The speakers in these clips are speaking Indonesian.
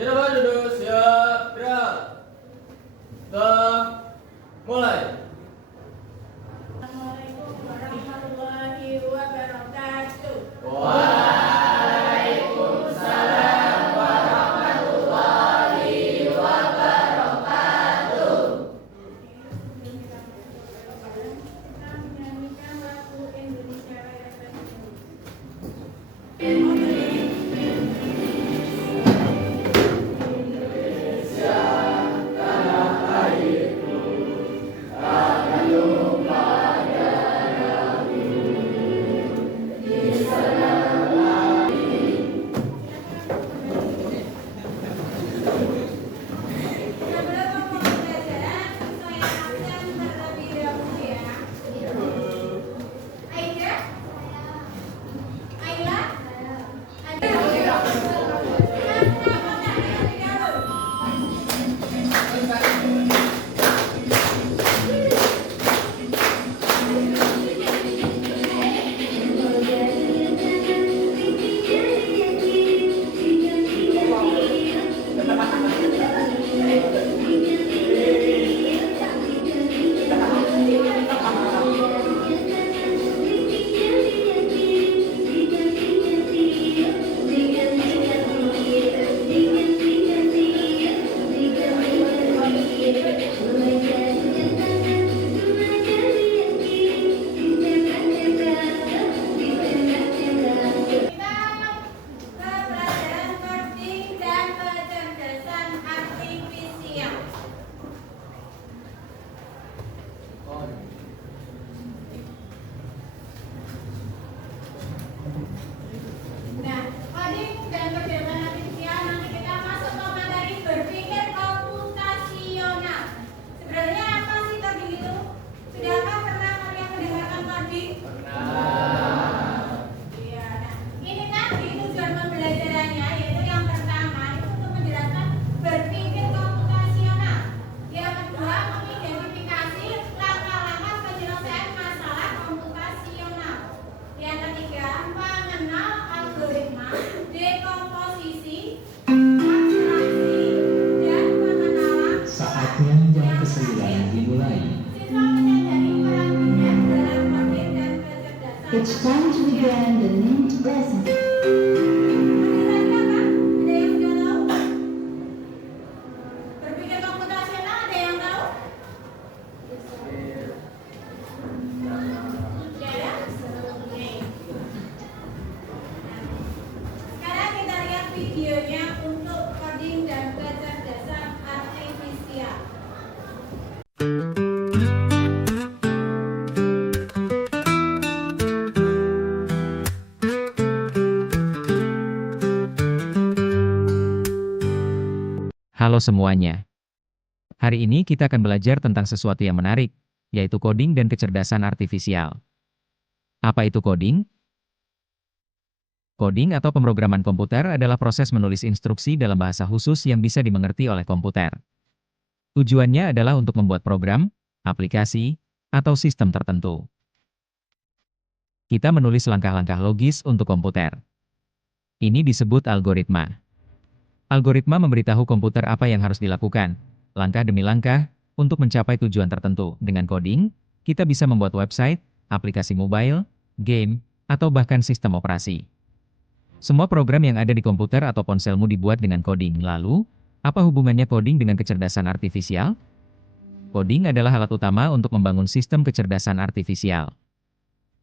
Duduk, siap, gerak. Mulai. Assalamualaikum warahmatullahi wabarakatuh. Waalaikumsalam warahmatullahi wabarakatuh. Kita menyanyikan lagu Indonesia Raya Tradisional. Sebelum pembelajaran, saya akan terlebih dahulu ya. Aida? Ayla? Ada? Kita ke pelajaran coding dan kecerdasan artifisial. Nah, coding dan kecerdasan artifisial nanti kita masuk ke materi berpikir komputasional. Sebenarnya apa sih coding itu? Sudahkah pernah kalian mendengarkan coding? Iya, nah ini nanti tujuan pembelajarannya yaitu yang pertama itu untuk menjelaskan berpikir komputasional. Yang kedua mengidentifikasi langkah-langkah penyelesaian masalah komputasional. Yang ketiga mengenal algoritma, dekomposisi, abstraksi, dan pengenalan. Saatnya jam ke-9 dimulai. Siswa menyadari peran bijak dalam coding dan kecerdasan. It's time to begin the named lesson. Kira-kira apa? Ada yang sudah tahu? Berpikir komputasional ada yang tahu? Ya ya? Oke. Sekarang kita lihat videonya untuk coding dan kecerdasan artifisial. Halo semuanya. Hari ini kita akan belajar tentang sesuatu yang menarik, yaitu coding dan kecerdasan artifisial. Apa itu coding? Coding atau pemrograman komputer adalah proses menulis instruksi dalam bahasa khusus yang bisa dimengerti oleh komputer. Tujuannya adalah untuk membuat program, aplikasi, atau sistem tertentu. Kita menulis langkah-langkah logis untuk komputer. Ini disebut algoritma. Algoritma memberitahu komputer apa yang harus dilakukan, langkah demi langkah, untuk mencapai tujuan tertentu. Dengan coding, kita bisa membuat website, aplikasi mobile, game, atau bahkan sistem operasi. Semua program yang ada di komputer atau ponselmu dibuat dengan coding. Lalu, apa hubungannya coding dengan kecerdasan artifisial? Coding adalah alat utama untuk membangun sistem kecerdasan artifisial.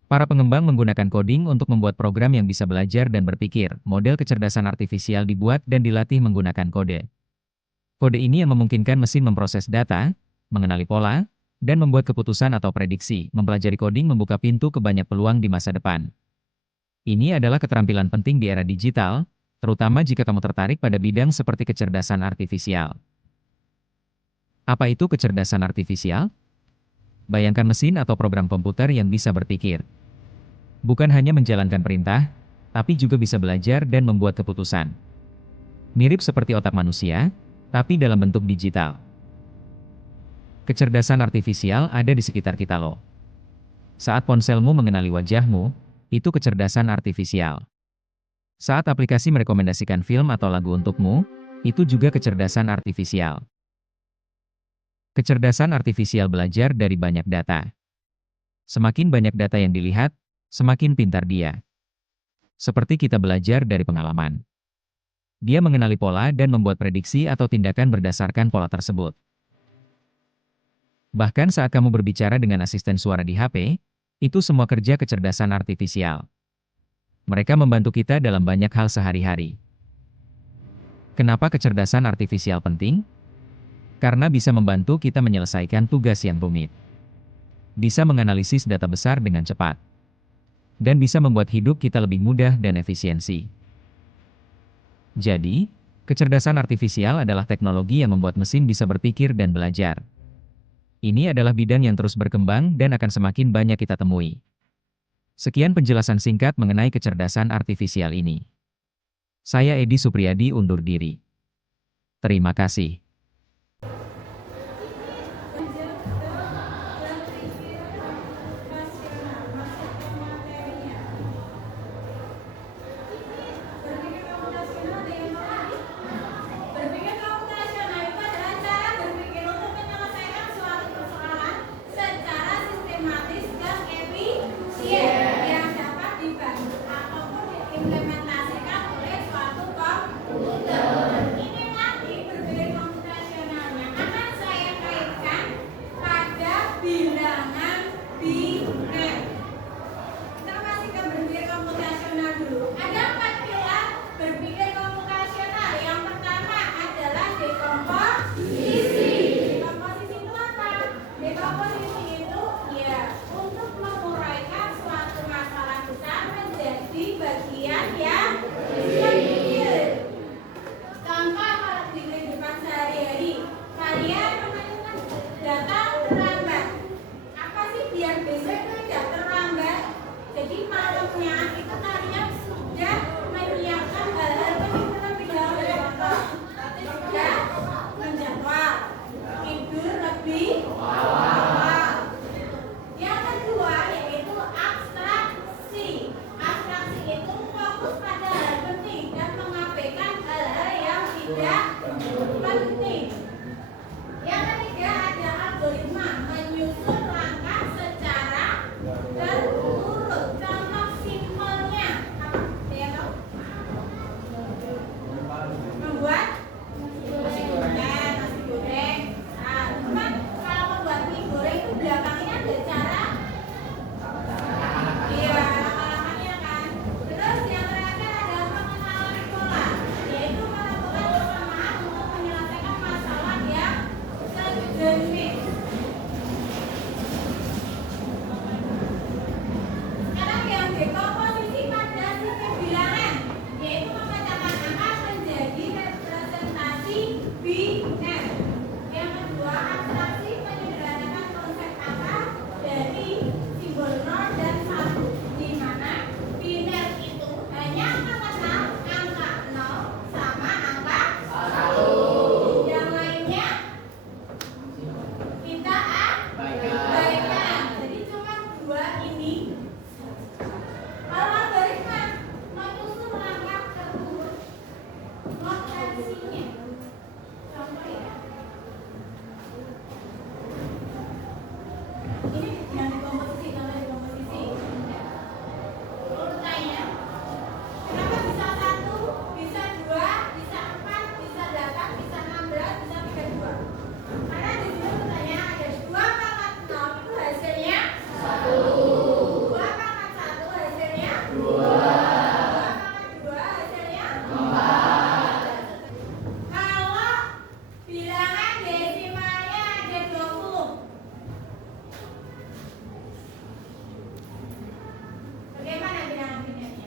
Para pengembang menggunakan coding untuk membuat program yang bisa belajar dan berpikir. Model kecerdasan artifisial dibuat dan dilatih menggunakan kode. Kode ini yang memungkinkan mesin memproses data, mengenali pola, dan membuat keputusan atau prediksi. Mempelajari coding membuka pintu ke banyak peluang di masa depan. Ini adalah keterampilan penting di era digital, terutama jika kamu tertarik pada bidang seperti kecerdasan artifisial. Apa itu kecerdasan artifisial? Bayangkan mesin atau program komputer yang bisa berpikir. Bukan hanya menjalankan perintah, tapi juga bisa belajar dan membuat keputusan. Mirip seperti otak manusia, tapi dalam bentuk digital. Kecerdasan artifisial ada di sekitar kita loh. Saat ponselmu mengenali wajahmu, itu kecerdasan artifisial. Saat aplikasi merekomendasikan film atau lagu untukmu, Itu juga kecerdasan artifisial. Kecerdasan artifisial belajar dari banyak data. Semakin banyak data yang dilihat, semakin pintar dia. Seperti kita belajar dari pengalaman. Dia mengenali pola dan membuat prediksi atau tindakan berdasarkan pola tersebut. Bahkan saat kamu berbicara dengan asisten suara di HP, itu semua kerja kecerdasan artifisial. Mereka membantu kita dalam banyak hal sehari-hari. Kenapa kecerdasan artifisial penting? Karena bisa membantu kita menyelesaikan tugas yang rumit. Bisa menganalisis data besar dengan cepat. Dan bisa membuat hidup kita lebih mudah dan efisiensi. Jadi, kecerdasan artifisial adalah teknologi yang membuat mesin bisa berpikir dan belajar. Ini adalah bidang yang terus berkembang dan akan semakin banyak kita temui. Sekian penjelasan singkat mengenai kecerdasan artifisial ini. Saya Edi Supriyadi undur diri. Terima kasih. Berpikir komputasional itu adalah cara berpikir untuk menyelesaikan suatu persoalan secara sistematis dan efisien yang dapat dibantu ataupun diimplementasikan oleh suatu komputer. Ini nanti berpikir komputasionalnya akan saya kaitkan pada bilangan biner. Kita masih ke berpikir komputasional dulu. Ada 4 pilar berpikir komputasional. Yang pertama adalah dekomposisi. Dekomposisi itu apa? Dekomposisi itu ya untuk menguraikan suatu masalah besar menjadi bagian yang kecil. Contoh kalau di kehidupan sehari-hari, kalian menemukan datang terlambat. Apa sih biar besok itu tidak terlambat? Jadi malamnya itu kalian sudah menyiapkan hal-hal penting terlebih dahulu. Contoh, sudah menjadwal tidur lebih awal. Yang kedua yaitu abstraksi. Abstraksi itu fokus pada hal penting dan mengabaikan hal-hal yang tidak penting. Yang ketiga ada algoritma, menyusun langkah secara terurut. Contoh simpelnya apa? Saya tahu. Membuat nasi goreng. Nah, cuman kalau membuat mie goreng itu belakangnya ada cara. Iya, langkah-langkahnya kan. Terus yang terakhir ada pengenalan pola, yaitu melakukan persamaan untuk menyelesaikan masalah yang sejenis. Sekarang yang dekomposisi pada sistem bilangan, yaitu memecahkan angka menjadi representasi biner. Yang kedua, abstraksi menyederhanakan konsep angka dari simbol 0 dan 1, di mana biner itu hanya mengenal angka 0 sama angka 1. Yang lainnya kita abaikan. Jadi cuma 2 ini. Kalau algoritma menyusun langkah terurut, notatasinya. Contoh ya. Ini yang dekomposisi, contoh dekomposisi. Urutannya. Kenapa bisa 1, bisa 2, bisa 4, bisa 8, bisa 16, bisa 32? Karena di sini urutannya ada 2 pangkat 0 itu hasilnya 1. 2 pangkat 1 hasilnya 2. 2 pangkat 2 hasilnya 4. Kalau bilangan desimalnya ada 20. Bagaimana bilangan binernya?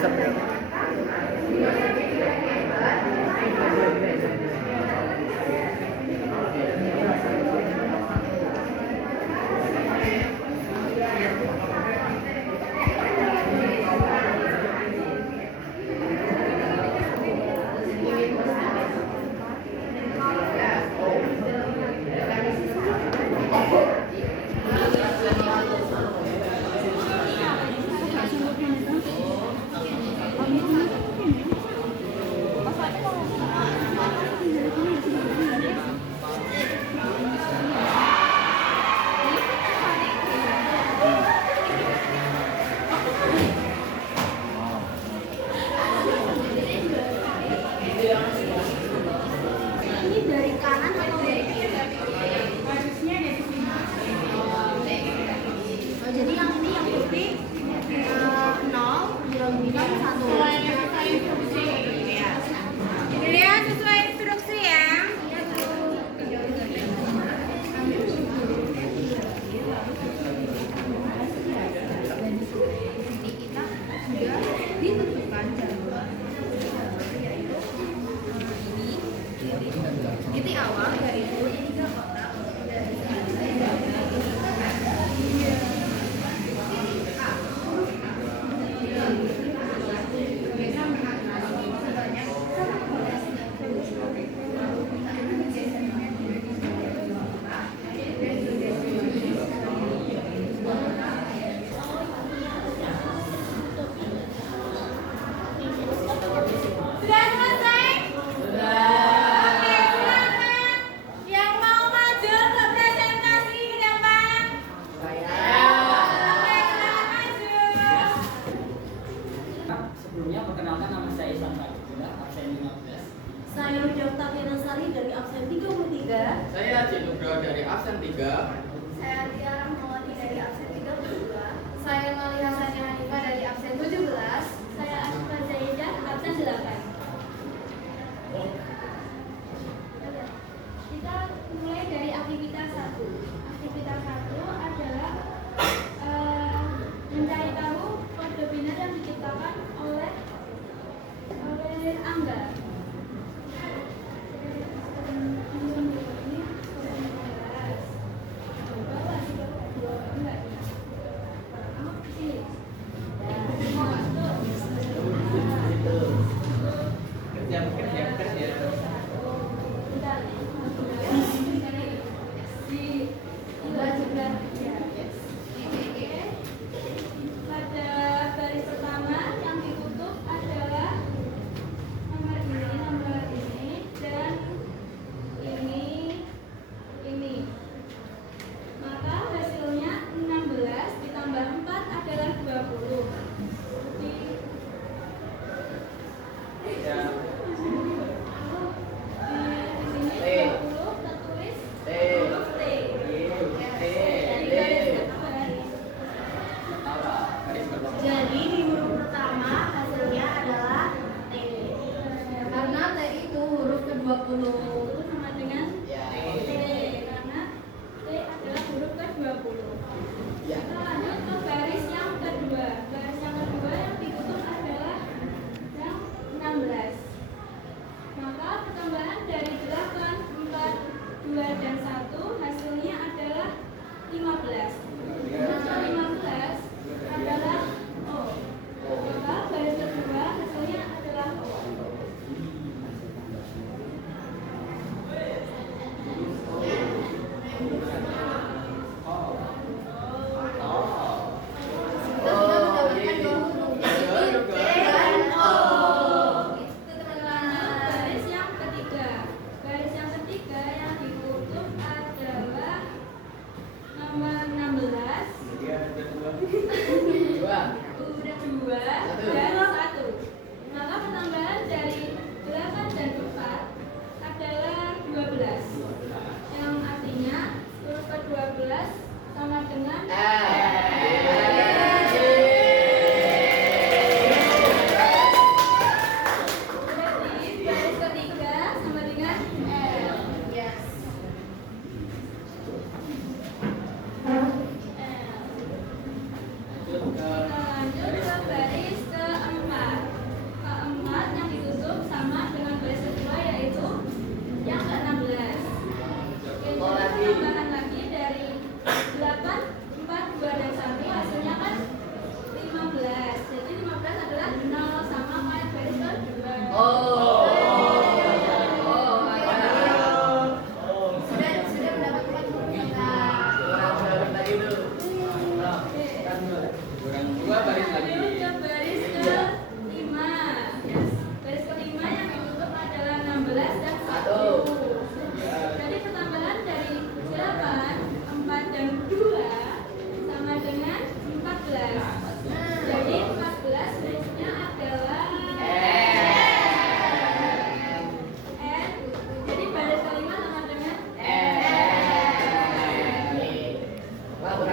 asap ya. Ini dari kanan atau dari kiri? Harusnya dari sini. Oh, jadi yang ini yang putih 0, yang bilang 1. Sesuai instruksi. Ya. Dilihat sesuai instruksi ya. Jadi kita sudah ditentukan jadwal. Titik awal yaitu 3 kotak dari sudah selesai? Oke, silakan. Yang mau maju ke presentasi ke depan? Oke, silakan maju. Sebelumnya perkenalkan nama saya Isan Fadila, absen 15. Saya Rudolta Sari dari absen 33. Saya Cinugro dari absen 3. Saya Tiara Mawati dari absen 32. Saya Malia Sanya Hanifah dari absen 17. Saya Asfa Zaidah, absen 8. Kita mulai dari aktivitas 1. Aktivitas 1 adalah mencari tahu kode biner yang diciptakan oleh Angga. Pada baris pertama yang ditutup adalah nomor ini, dan ini. Maka hasilnya 16 ditambah 4 adalah 20. Di sini 20 tertulis huruf T. Dari garis baris. Jadi di huruf pertama hasilnya adalah T. Karena T itu huruf ke-20. Itu sama dengan T, karena T adalah huruf ke-20. Kita lanjut ke baris yang kedua. Baris yang kedua yang ditutup adalah yang 16. Maka pertambahan dari 8, 4, 2, dan 1 hasilnya adalah 15. Maka 15 adalah O. Maka baris kedua hasilnya adalah O. Baris yang ketiga. Baris yang ketiga yang ditutup adalah nomor 16. Udah 2 dan 1. Maka pertambahan dari 8 dan 4 adalah 12. Yang artinya huruf ke-12 sama dengan Berarti baris ketiga sama dengan L. Yes. L. Kita lanjut ke baris keempat.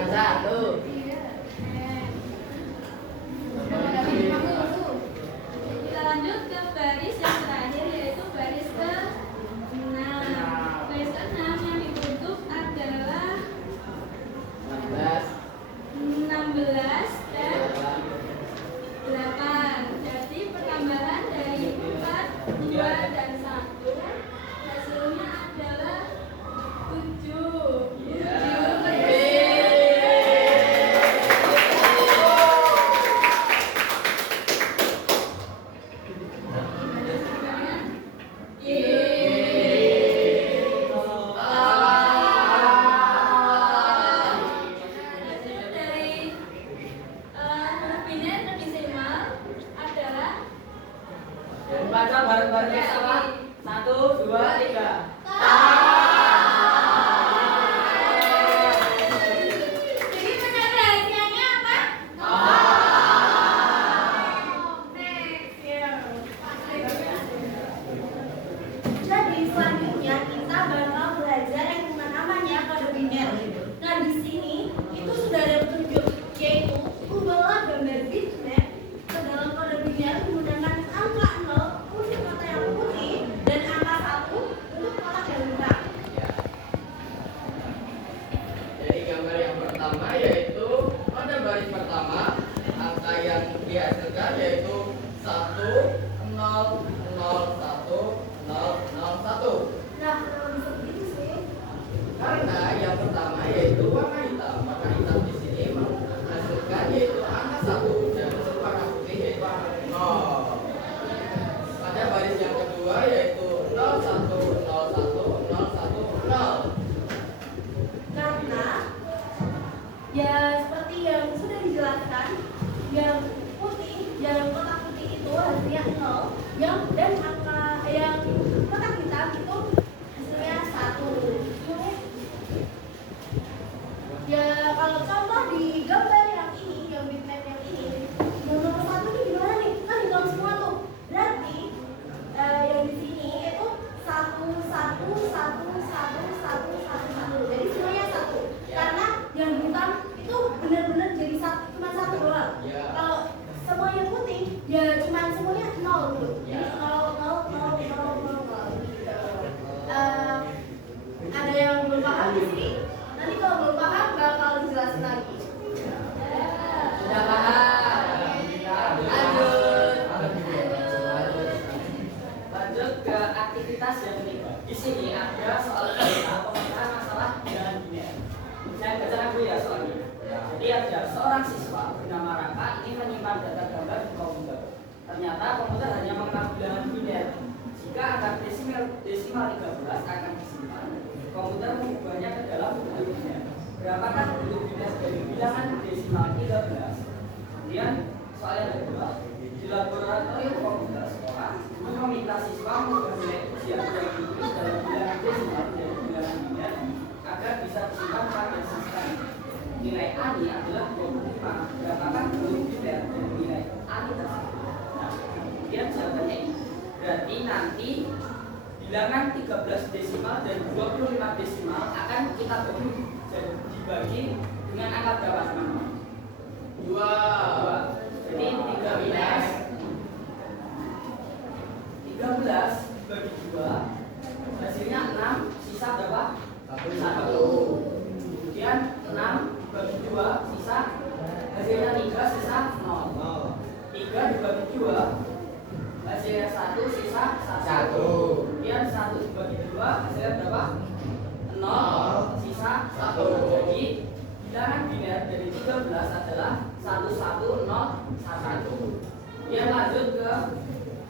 1. Kita lanjut ke baris yang terakhir yaitu baris ke-6. Baris ke-6 yang dibentuk adalah 16 dan 8. Jadi pertambahan dari 4, 2, dan 1 hasilnya adalah 7. Baca bareng-bareng bersama. 1, 2, 3. Jadi benar rahasianya apa? Next, ya. Jadi selanjutnya kita bakal belajar yang namanya kode biner. Nah di sini itu sudah ada petunjuk yaitu ubahlah gambar bitmap ke dalam kode biner menggunakan angka 0 untuk kota yang putih dan angka 1 untuk kotak yang hitam. Jadi gambar yang pertama yaitu pada baris pertama angka yang dihasilkan yaitu 1 0 0 1 0 0 1. Nah kalau bisa begitu sih. Karena yang pertama yaitu warna hitam. Warna hitam di sini menghasilkan yaitu angka 1 dan untuk warna putih yaitu angka 0. Pada baris yang kedua yaitu 0 1 0 1 0 1 0. Karena ya seperti yang sudah dijelaskan, yang putih, yang kotak putih itu hasilnya 0, yang dan angka yang kotak hitam itu hasilnya 1. Ya kalau contoh di gambar yang ini, yang bitmap yang ini, nomor 1 ini gimana nih? Kan hitam semua tuh. Berarti yang di sini itu 1 1 1 1 1 1 1. Jadi semuanya 1. Karena yang hitam itu benar-benar jadi satu, cuma 1 doang. Ya. Kalau semuanya putih, ya cuma semuanya 0 tuh. Jadi 0 0 0 0 0 0 gitu. Ada yang belum paham di sini? Nanti kalau belum paham bakal dijelasin lagi. Sudah paham? Lanjut ke aktivitas yang ketiga. Di sini ada soal pemecah masalah bilangan biner. Saya bacakan dulu ya soalnya. Jadi ada seorang siswa bernama Raka ini menyimpan data gambar di komputer. Ternyata komputer hanya mengenal bilangan biner. Jika angka desimal 13 akan disimpan, komputer mengubahnya ke dalam bentuk biner. Berapakah bentuk biner dari bilangan desimal 13? Kemudian soal yang kedua, di laboratorium komputer sekolah guru meminta siswa mengubah nilai ujian yang ditulis dalam bilangan desimal dari bilangan biner agar bisa disimpan pada sistem. Nilai A ini adalah 25. Berapakah bentuk biner dari nilai A ini tersebut? Nah, kemudian jawabannya ini. Berarti nanti bilangan 13 desimal dan 25 desimal akan kita bagi jadi dibagi dengan angka berapa teman-teman? 2. Jadi 13 bagi 2 hasilnya 6, sisa berapa? 1. Kemudian 6 bagi 2 sisa hasilnya 3, sisa 0. 3 dibagi 2 hasilnya 1, sisa 1. Kemudian 1 dibagi 2 hasilnya berapa? 0, sisa 1. Jadi bilangan biner dari 13 adalah 1 1 0 1. Kemudian lanjut ke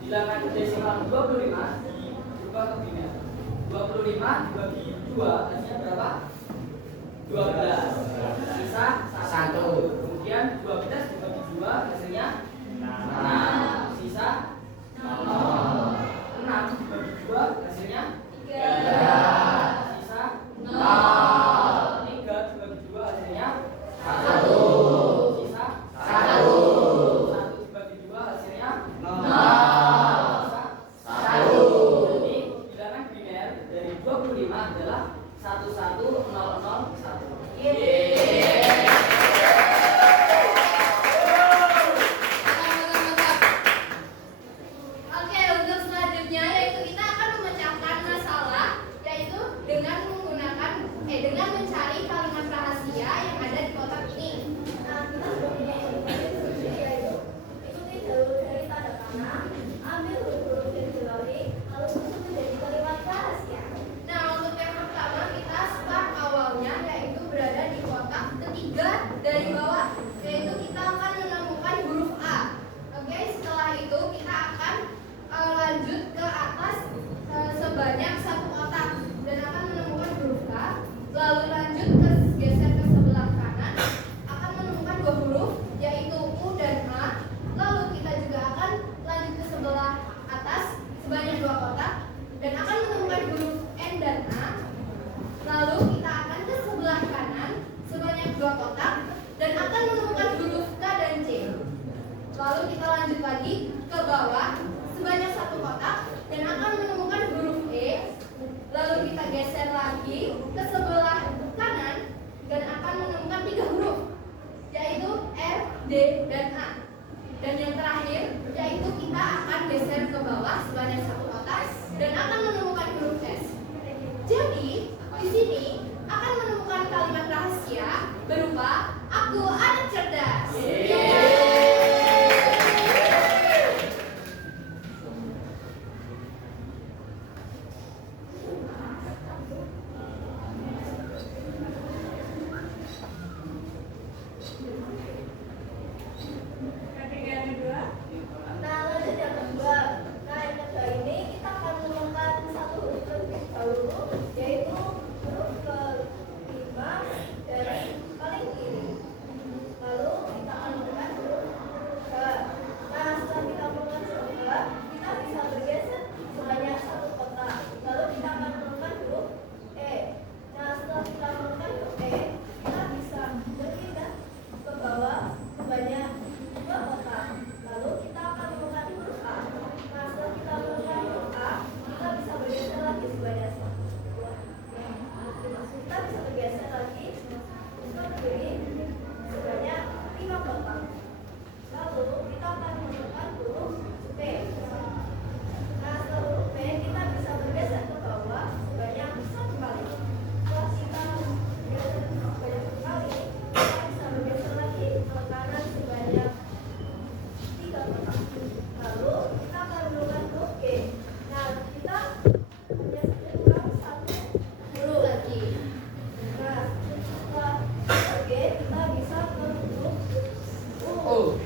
bilangan desimal 25 diubah ke biner. 25 dibagi 2 hasilnya berapa? 12. Sisa 1. Kemudian 12 dibagi 2 hasilnya 6. Sisa 0. 6 dibagi 2 hasilnya 3. Sisa 0. 3 dibagi 2 hasilnya 1. Sisa 1. 1 dibagi 2 hasilnya 0. Sisa 1. Jadi bilangan biner dari 25 adalah 11001. Yeay. akan menemukan huruf K dan C. Lalu kita lanjut lagi ke bawah sebanyak satu kotak dan akan menemukan huruf E. Lalu kita geser lagi ke sebelah kanan dan akan menemukan 3 huruf, yaitu R, D, dan A. Dan yang terakhir yaitu kita akan geser ke bawah sebanyak satu kotak dan akan menemukan huruf S. Jadi di sini akan menemukan kalimat rahasia berupa aku anak cerdas. Nah, lanjut yang kedua. Nah, yang kedua ini kita akan menemukan satu huruf terlebih dahulu, yaitu huruf kelima dari paling kiri. Lalu kita akan menemukan huruf H. Nah, setelah kita menemukan huruf H, kita bisa bergeser sebanyak satu kotak. Lalu kita akan menemukan huruf E. Nah, setelah kita menemukan huruf E, kita bisa berpindah ke bawah sebanyak 2 kotak. Lalu kita akan menemukan huruf A. Nah, setelah kita menemukan huruf A, kita bisa bergeser lagi sebanyak kita bisa bergeser lagi untuk beri sebanyak 5 kotak. Lalu kita akan menemukan huruf P. Nah, setelah huruf P, kita bisa bergeser ke bawah sebanyak 1 kali. Setelah kita bergeser sebanyak 1 kali, kita bisa bergeser lagi ke kanan sebanyak 3 kotak. Lalu kita akan menemukan huruf G. Nah, kita hanya kurang 1 huruf lagi. Nah, setelah G, kita bisa ke huruf U.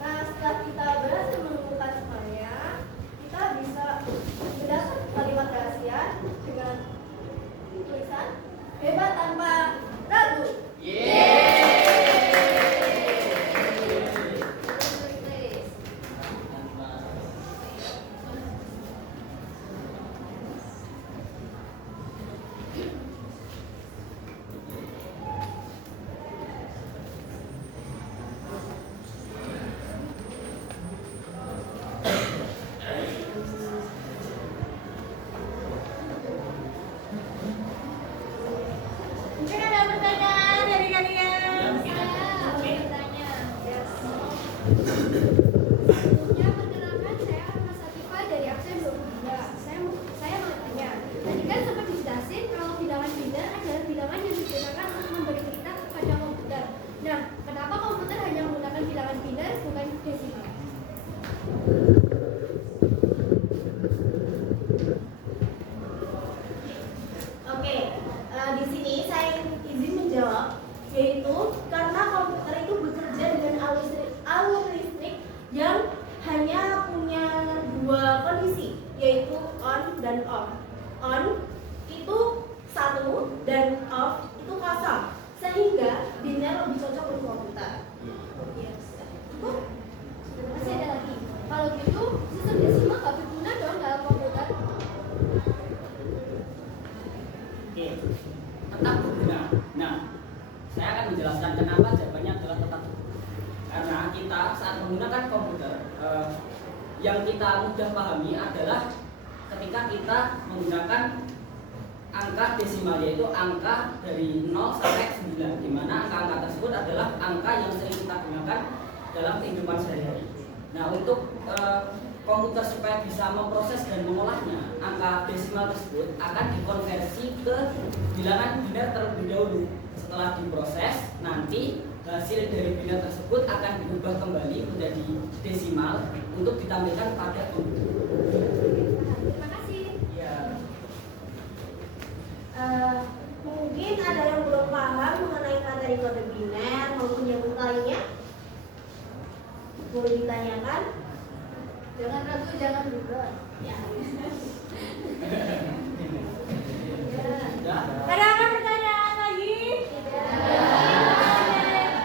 Nah, setelah kita berhasil menemukan semuanya, kita bisa mendapat kalimat rahasia dengan tulisan hebat tanpa ragu. Mungkin ada pertanyaan dari kalian? Saya mau bertanya. Sebelumnya perkenalkan saya Mas Satifah dari absen 22. Saya mau bertanya. Tadi kan sempat dijelasin kalau bilangan binar adalah bilangan yang digunakan untuk memberi cerita kepada komputer. Nah, kenapa komputer hanya menggunakan bilangan binar bukan desimal? Oke, di sini saya izin menjawab, yaitu karena komputer itu bekerja dengan alur listrik yang hanya punya 2 kondisi, yaitu on dan off. On itu 1 dan off itu kosong, sehingga biner lebih cocok untuk komputer. Bu, masih ada lagi. Kalau gitu, sistem desimal nggak berguna dong dalam komputer. Oke, tetap berguna. Nah, saya akan menjelaskan kenapa jawabannya adalah tetap berguna. Karena kita saat menggunakan komputer, yang kita mudah pahami adalah ketika kita menggunakan angka desimal, yaitu angka dari 0 sampai 9, di mana angka-angka tersebut adalah angka yang sering kita gunakan dalam kehidupan sehari-hari. Nah, untuk komputer supaya bisa memproses dan mengolahnya, angka desimal tersebut akan dikonversi ke bilangan binar terlebih dahulu. Setelah diproses, nanti hasil dari binar tersebut akan diubah kembali menjadi desimal untuk ditampilkan pada komputer. Terima kasih. Ya. Mungkin ada yang belum paham mengenai materi kode biner maupun yang lainnya. Boleh ditanyakan? Jangan ragu, jangan juga. Ya. Ya. Ada pertanyaan lagi?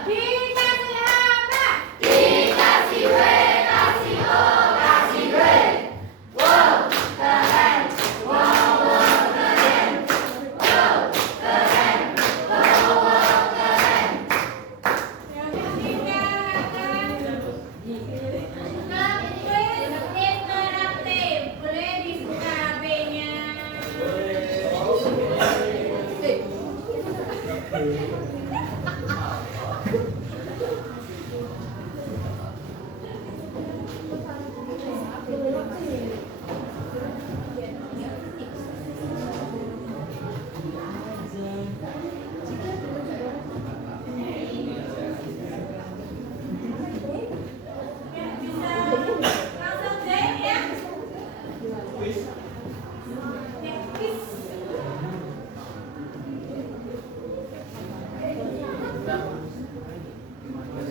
Dikasih apa? Dikasih W, kasih O, kasih W. Wow, keren. Wow, wow, keren. Wow, keren. Wow, wow, keren. Bisa langsung jahit ya.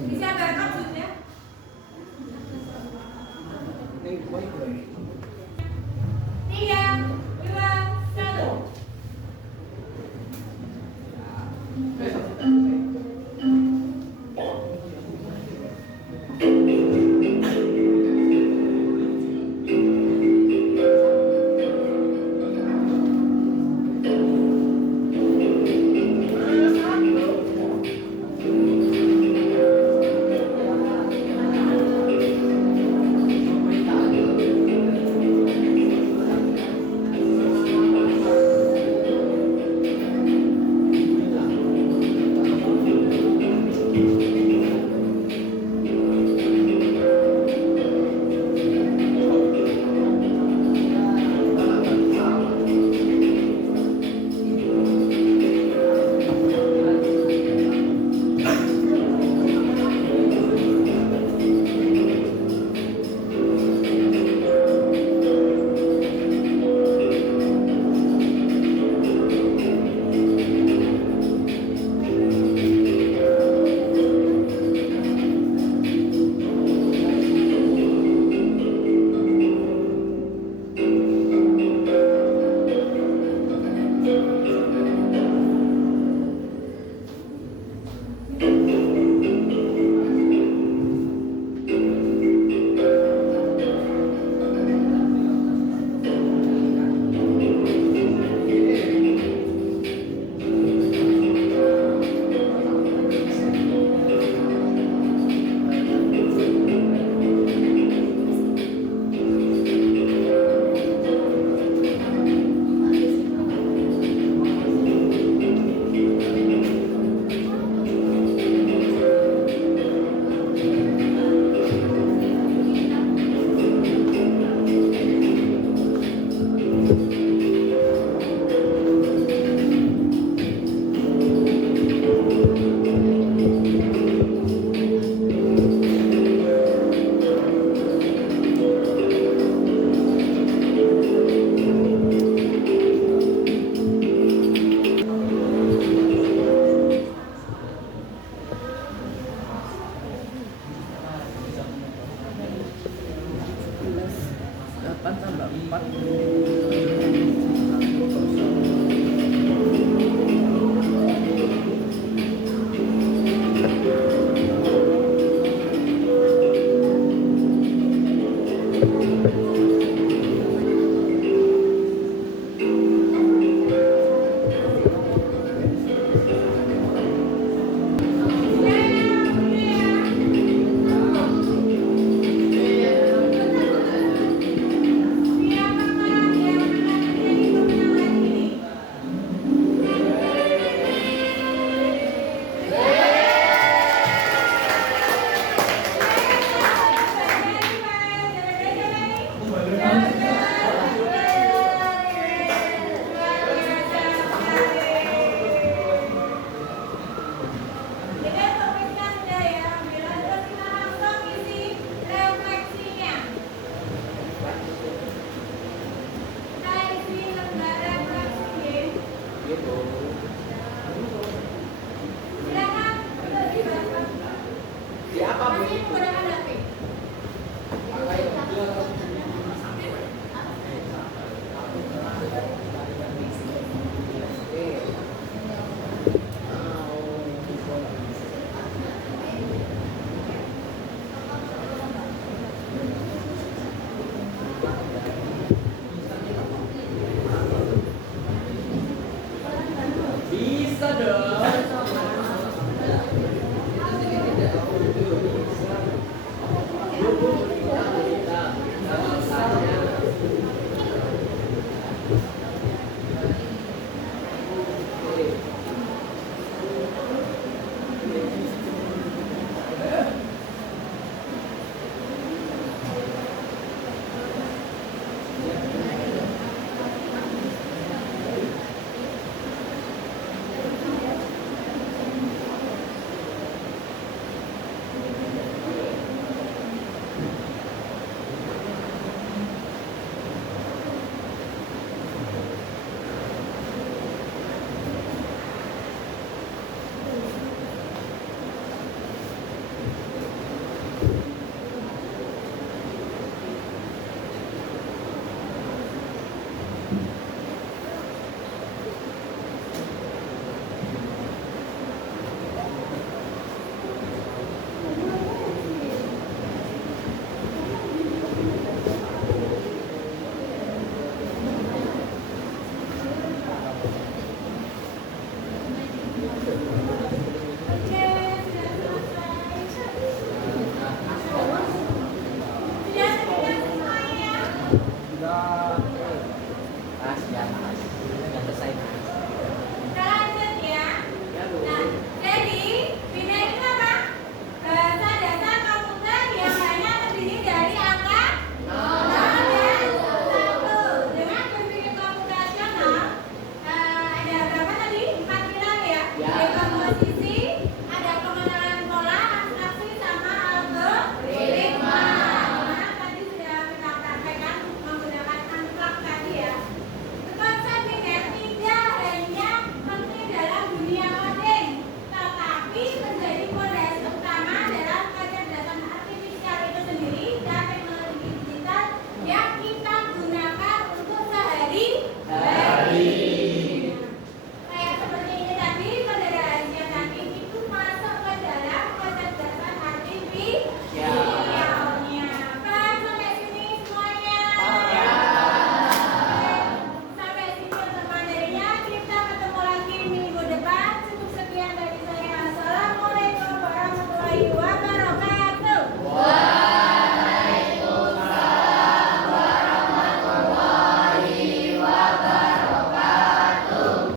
Bisa backup sudah. Tiga, dua, satu. Bisa dong.